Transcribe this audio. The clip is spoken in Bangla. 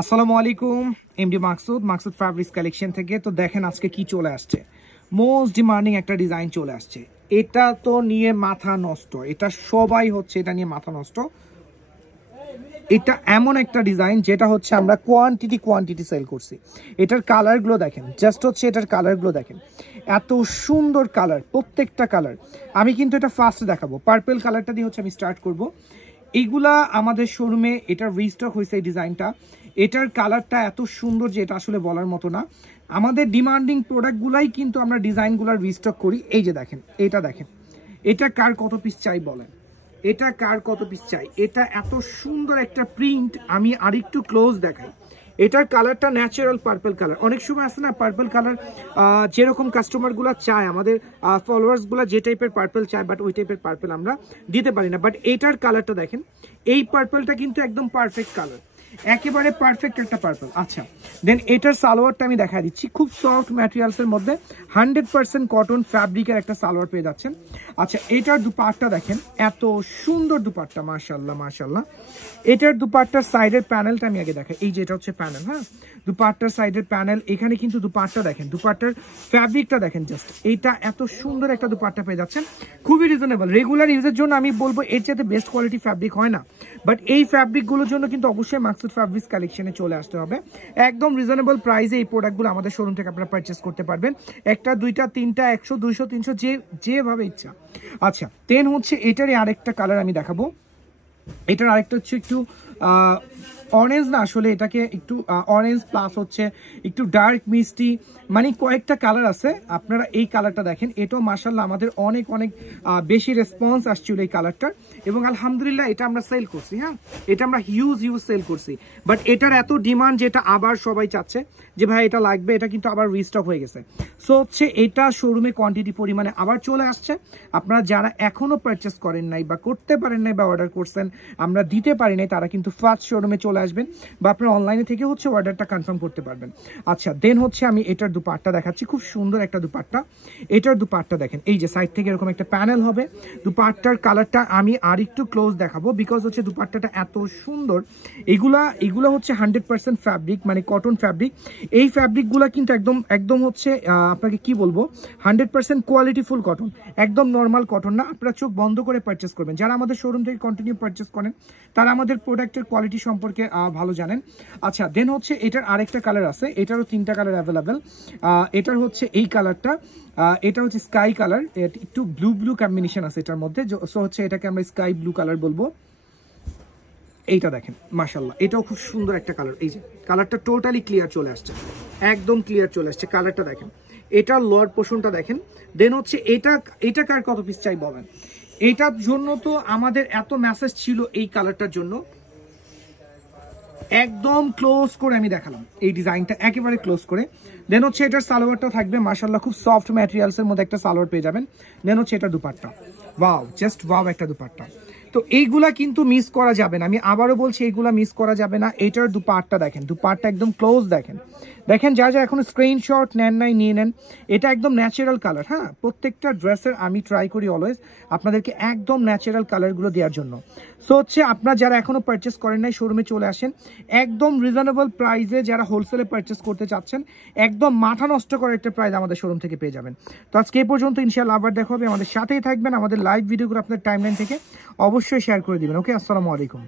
আসসালামু আলাইকুম এমডি মাকসুদ ফ্যাব্রিক্স কালেকশন থেকে। তো দেখেন আজকে কি চলে আসছে, মোস্ট ডিমান্ডিং একটা ডিজাইন চলে আসছে। এটা তো নিয়ে মাথা নষ্ট, এটা সবাই হচ্ছে এটা নিয়ে মাথা নষ্ট। এটা এমন একটা ডিজাইন যেটা হচ্ছে আমরা কোয়ান্টিটি সেল করছি। এটার কালারগুলো দেখেন, জাস্ট হচ্ছে এটার কালারগুলো দেখেন, এত সুন্দর কালার, প্রত্যেকটা কালার। আমি কিন্তু এটা ফার্স্ট দেখাবো, পার্পল কালারটা দিয়ে হচ্ছে আমি স্টার্ট করব। এইগুলা আমাদের শোরুমে এটার রিস্টক হয়েছে এই ডিজাইনটা। এটার কালারটা এত সুন্দর যে এটা আসলে বলার মতো না। আমাদের ডিমান্ডিং প্রোডাক্টগুলাই কিন্তু আমরা ডিজাইনগুলার রিস্টক করি। এই যে দেখেন, এটা দেখেন, এটা কার কত পিস চাই বলেন, এটা কার কত পিস চাই। এটা এত সুন্দর একটা প্রিন্ট, আমি আরেকটু ক্লোজ দেখাই। এটার কালারটা ন্যাচারাল পার্পল কালার। অনেক সময় আসে না পার্পল কালার যেরকম কাস্টমারগুলো চায়, আমাদের ফলোয়ার্সগুলো যে টাইপের পার্পল চায়, বাট ওই টাইপের পার্পল আমরা দিতে পারি না। বাট এটার কালারটা দেখেন, এই পার্পলটা কিন্তু একদম পারফেক্ট কালার, একেবারে পারফেক্ট একটা পার্পল। আচ্ছা, দেন এটার সালোয়ারটা আমি দেখা দিচ্ছি, খুব সফট ম্যাটেরিয়ালসের মধ্যে 100% কটন ফ্যাব্রিকের একটা সালোয়ার পেয়ে যাচ্ছেন। আচ্ছা, এটার দুপাট্টা দেখেন, এত সুন্দর দুপাট্টা, মাশাআল্লাহ মাশাআল্লাহ। এটার দুপাট্টার সাইডের প্যানেলটা আমি আগে দেখাই। এই যে এটা হচ্ছে প্যানেল, হ্যাঁ, দুপাট্টার সাইডের প্যানেল। এখানে কিন্তু দুপাট্টা দেখেন, দুপাট্টার ফ্যাব্রিকটা দেখেন, জাস্ট এইটা এত সুন্দর একটা দুপাট্টা পেয়ে যাচ্ছেন, খুবই রিজনেবল। রেগুলার ইউজের জন্য আমি বলবো এর চাইতে বেস্ট কোয়ালিটি ফ্যাব্রিক হয় না, বাট এই ফ্যাব্রিকগুলোর জন্য কিন্তু অবশ্যই মাকসুদ ফ্যাব্রিক্স কালেকশনে চলে আসতে হবে। একদম রিজনেবল প্রাইসে এই প্রোডাক্টগুলো আমাদের শোরুম থেকে আপনারা পারচেস করতে পারবেন। একটা, দুইটা, তিনটা, 100, 200, 300, যেভাবে ইচ্ছা। আচ্ছা, দেন হচ্ছে এটারই আরেকটা কালার আমি দেখাবো। এটার আরেকটা হচ্ছে একটু অরেঞ্জ, না আসলে এটাকে একটু অরেঞ্জ প্লাস হচ্ছে একটু ডার্ক মিষ্টি, মানে কয়েকটা কালার আছে। আপনারা এই কালারটা দেখেন, এটাও মাশাআল্লাহ আমাদের অনেক অনেক বেশি রেসপন্স আসছিল এই কালারটার, এবং আলহামদুলিল্লাহ এটা আমরা সেল করছি। হ্যাঁ, এটা আমরা হিউজ সেল করছি, বাট এটার এত ডিমান্ড যেটা আবার সবাই চাচ্ছে যে ভাই এটা লাগবে, এটা কিন্তু আবার রিস্টক হয়ে গেছে। সো হচ্ছে এটা শোরুমে কোয়ান্টিটি পরিমাণে আবার চলে আসছে। আপনারা যারা এখনো পারচেস করেন নাই বা করতে পারেন নাই বা অর্ডার করছেন আমরা দিতে পারি নাই, তারা কিন্তু ফার্স্ট শোরুমে চলে আসবেন, বা আপনারা অনলাইনে থেকে হচ্ছে অর্ডারটা কনফার্ম করতে পারবেন। আচ্ছা, দেন হচ্ছে আমি এটার দুপাট্টা দেখাচ্ছি, খুব সুন্দর একটা দুপাট্টা। এটার দুপাট্টা দেখেন, এই যে সাইড থেকে এরকম একটা প্যানেল হবে। দুপাট্টার কালারটা আমি আর একটু ক্লোজ দেখাবো, বিকজ হচ্ছে দুপাট্টাটা এত সুন্দর। এগুলা হচ্ছে 100% ফ্যাব্রিক, মানে কটন ফ্যাব্রিক। এই ফ্যাব্রিকগুলা কিন্তু একদম হচ্ছে আপনাকে কি বলবো, 100% কোয়ালিটিফুল কটন, একদম নর্মাল কটন না। আপনারা চোখ বন্ধ করে পারচেস করবেন। যারা আমাদের শোরুম থেকে কন্টিনিউ পারচেস করেন তারা আমাদের প্রোডাক্টের কোয়ালিটি সম্পর্কে ভালো জানেন। আচ্ছা, দেন হচ্ছে এটার আরেকটা কালার আছে, এটারও 3টা কালার অ্যাভেলেবেল। এটার হচ্ছে এই কালারটা, এটা হচ্ছে স্কাই কালার, একটু ব্লু কম্বিনেশন আছে এটার মধ্যে। সো হচ্ছে এটাকে আমরা স্কাই ব্লু কালার বলবো। এইটা দেখেন, মাশাআল্লাহ এটাও খুব সুন্দর একটা কালার। এই যে কালারটা টোটালি ক্লিয়ার চলে আসছে, একদম ক্লিয়ার চলে আসছে কালারটা দেখেন। এটার লোয়ার পোর্শনটা দেখেন। দেন হচ্ছে এটা কার কত পিস চাই বলেন। এইটার জন্য তো আমাদের এত মেসেজ ছিল এই কালারটার জন্য, একদম ক্লোজ করে আমি দেখালাম এই ডিজাইনটা, একেবারে ক্লোজ করে। দেন হচ্ছে এটার সালোয়ারটা থাকবে মাশাআল্লাহ খুব সফট ম্যাটেরিয়ালসের মধ্যে একটা সালোয়ার পেয়ে যাবেন। দেন হচ্ছে এটা দুপাট্টা, ওয়াও, জাস্ট ওয়াও একটা দুপাট্টা। তো এইগুলা কিন্তু মিস করা যাবে না, আমি আবারও বলছি এইগুলা মিস করা যাবে না। এটার দুপাট্টা দেখেন, দুপাট্টা একদম ক্লোজ দেখেন। যা এখন স্ক্রিনশট নেন নাই নিয়ে নেন। এটা একদম ন্যাচারাল কালার। হ্যাঁ, প্রত্যেকটা ড্রেসের আমি ট্রাই করি অলওয়েজ আপনাদেরকে একদম ন্যাচারাল কালারগুলো দেওয়ার জন্য। সো হচ্ছে আপনারা যারা এখনো পারচেস করেন নাই শোরুমে চলে আসেন, একদম রিজনেবল প্রাইসে। যারা হোলসেলে পারচেস করতে চাচ্ছেন একদম মাথা নষ্ট করার একটা প্রাইস আমাদের শোরুম থেকে পেয়ে যাবেন। তো আজকে এই পর্যন্ত, ইনশাআল্লাহ আবার দেখা হবে। আমাদের সাথেই থাকবেন, আমাদের লাইভ ভিডিওগুলো আপনার টাইমলাইন থেকে অবশ্যই শেয়ার করে দিবেন। ওকে, আসসালামু আলাইকুম।